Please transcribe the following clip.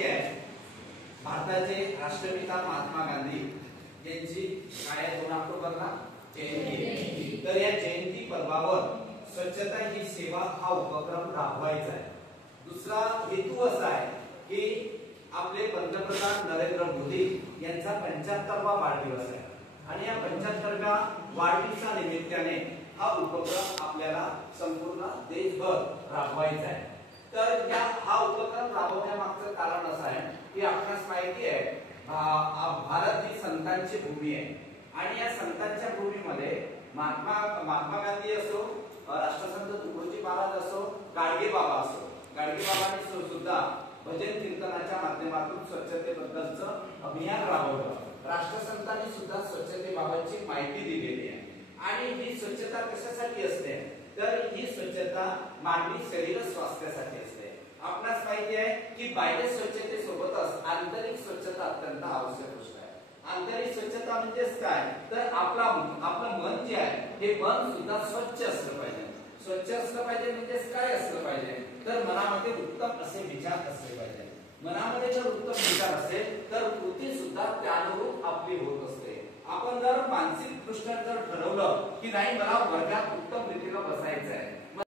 माहिती आहे भारताचे राष्ट्रपिता महात्मा गांधी यांची काय 2 ऑक्टोबरला जयंती. तर या जयंती पर्वावर स्वच्छता ही सेवा हा उपक्रम राबवायचा आहे. दुसरा हेतू असा आहे की आपले पंतप्रधान नरेंद्र मोदी यांचा 75वा वाढदिवस आहे आणि या 75व्या वाढदिवसा निमित्ताने हा उपक्रम आपल्याला संपूर्ण देशभर राबवायचा आहे. तर या हा उपक्रम राबवण्यामागचं कारण असं आहे की आपल्याला माहिती आहे भारत ही संतांची भूमी आहे आणि या संतांच्या भूमीमध्ये महात्मा गांधी असो, राष्ट्रसंत तुकडोजी महाराज असो, गाडगे बाबा असो, गाडगे बाबांनी सुद्धा भजन कीर्तनाच्या माध्यमातून स्वच्छतेबद्दलचं अभियान राबवलं. राष्ट्रसंतांनी सुद्धा स्वच्छतेबाबतची माहिती दिलेली आहे. आणि ही स्वच्छता कशासाठी असते तर ही स्वच्छता मानवी शरीर स्वास्थ्यासाठी असते. आपणास माहिती आहे की बाह्य स्वच्छतेसोबतच आंतरिक स्वच्छता अत्यंत आवश्यक गोष्ट आहे. आंतरिक स्वच्छता म्हणजेच काय तर आपलं मन जे आहे हे मन सुद्धा स्वच्छ असलं पाहिजे. स्वच्छ असलं पाहिजे म्हणजेच काय असलं पाहिजे तर मनामध्ये उत्तम असे विचार असले पाहिजे. मनामध्ये जर उत्तम विचार असेल तर कृती सुद्धा त्यानुरूप आपली होत असते. आपण जर मानसिक दृष्ट्या जर ठरवलं की नाही मला वर्गात उत्तम रीतीने बसायचं आहे